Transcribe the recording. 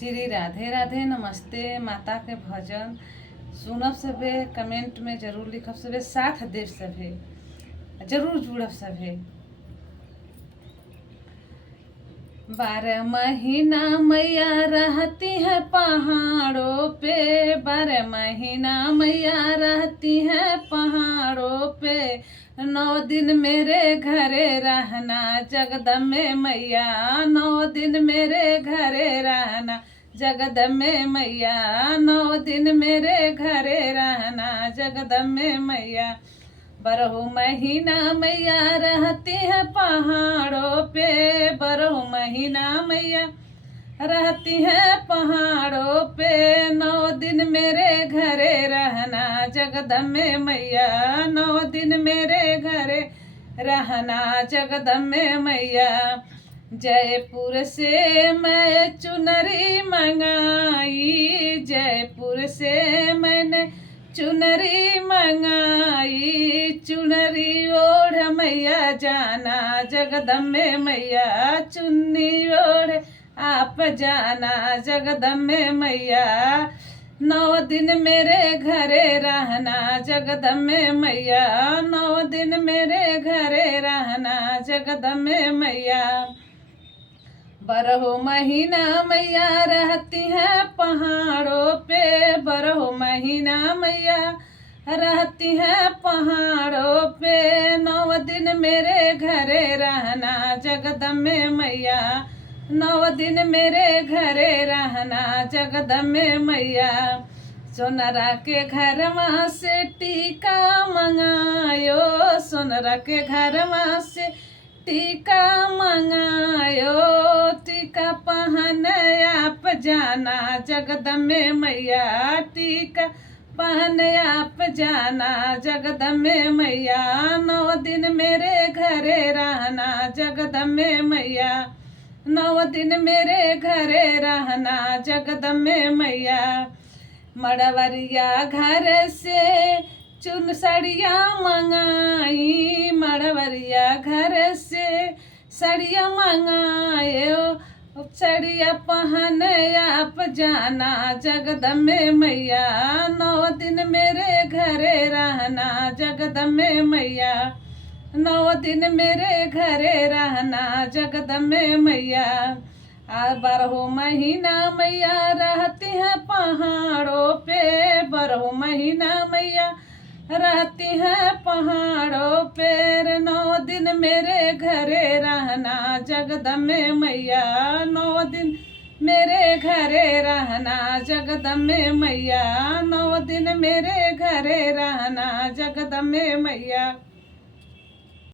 श्री राधे राधे। नमस्ते। माता के भजन सुनब सभे, कमेंट में जरूर लिखब सभे, साथ देव सभे, जरूर जुड़ब सभे। 12 महीना मैया रहती है पहाड़ों पे, 12 महीना मैया रहती है पहाड़ों पे। 9 दिन मेरे घरे रहना जगदम्बे मैया, 9 दिन मेरे घरे रहना जगदम्बे मैया, 9 दिन मेरे घरे रहना जगदम्बे मैया। 12 महीना मैया रहती है पहाड़ों पे, 12 महीना मैया रहती है पहाड़ों पे। 9 दिन मेरे घरे रहना जगदम्बे मैया, 9 दिन मेरे घरे रहना जगदम्बे मैया। जयपुर से मैं चुनरी मंगाई, जयपुर से मैंने चुनरी मंगाई, चुनरी ओढ़ मैया जाना जगदम्बे मैया, चुन्नी ओढ़ आप जाना जगदम्बे मैया। 9 दिन मेरे घरे रहना जगदम्बे मैया, 9 दिन मेरे घरे रहना जगदम्बे मैया। 12 महीना मैया रहती है पहाड़ों पे, 12 महीना मैया रहती है पहाड़ों पे। 9 दिन मेरे घरे रहना जगदम्बे मैया, 9 दिन मेरे घरे रहना जगदम्बे मैया। सोनरा के घरवा से टीका मंगायो, सोनरा के घरवा से टीका मंगायो, टीका पहन आप जाना जगदम्बे मैया, टीका पहन आप जाना जगदम्बे मैया। 9 दिन मेरे घरे रहना जगदम्बे मैया, 9 दिन मेरे घरे रहना जगदम्बे मैया। मड़वरिया घर से चुन सड़िया मंगाई, मड़वरिया घर से सड़िया मंगायो, सड़िया पहन आप जाना जगदम्बे मैया। 9 दिन मेरे घरे रहना जगदम्बे मैया, 9 दिन मेरे घरे रहना जगदम्बे मैया। 12 महीना मैया रहती है पहाड़ों पे, 12 महीना मैया रहती है पहाड़ों पे। 9 दिन मेरे घरे रहना जगदम्बे मैया, 9 दिन मेरे घरे रहना जगदम्बे मैया, 9 दिन मेरे घरे रहना जगदम्बे मैया।